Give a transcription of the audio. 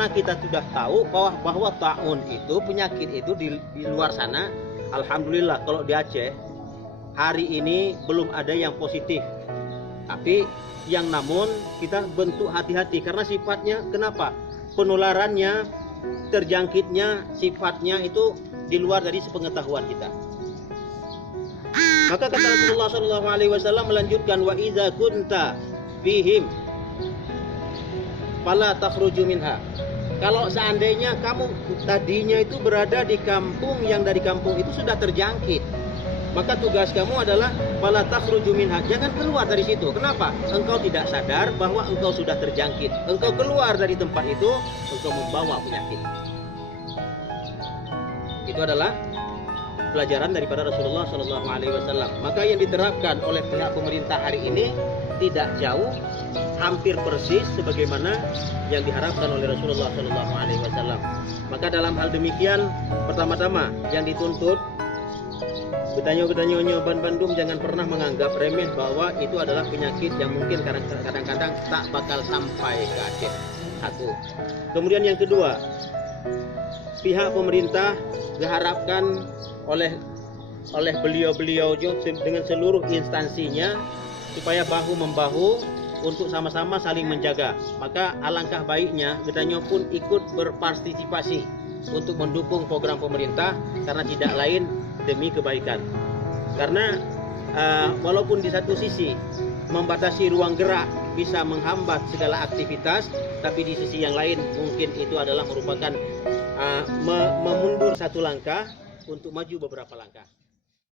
karena kita sudah tahu bahwa taun itu, penyakit itu di luar sana, alhamdulillah kalau di Aceh hari ini belum ada yang positif. Tapi yang namun kita bentuk hati-hati karena sifatnya, kenapa? Penularannya, terjangkitnya, sifatnya itu di luar dari sepengetahuan kita. Maka kata Rasulullah SAW melanjutkan, wa idza kunta fihim fala takhruju minha. Kalau seandainya kamu tadinya itu berada di kampung yang dari kampung itu sudah terjangkit, maka tugas kamu adalah fala takhruju minha, jangan keluar dari situ. Kenapa? Engkau tidak sadar bahwa engkau sudah terjangkit. Engkau keluar dari tempat itu, engkau membawa penyakit. Itu adalah pelajaran daripada Rasulullah SAW. Maka yang diterapkan oleh pihak pemerintah hari ini tidak jauh, hampir persis sebagaimana yang diharapkan oleh Rasulullah SAW. Maka dalam hal demikian, pertama-tama yang dituntut, Betanyo Bandung jangan pernah menganggap remeh bahwa itu adalah penyakit yang mungkin kadang-kadang tak bakal sampai ke Aceh. Satu. Kemudian yang kedua, pihak pemerintah diharapkan oleh beliau-beliau dengan seluruh instansinya supaya bahu-membahu untuk sama-sama saling menjaga. Maka alangkah baiknya Betanyo pun ikut berpartisipasi untuk mendukung program pemerintah, karena tidak lain demi kebaikan. Karena walaupun di satu sisi membatasi ruang gerak bisa menghambat segala aktivitas, tapi di sisi yang lain mungkin itu adalah merupakan memundur satu langkah untuk maju beberapa langkah.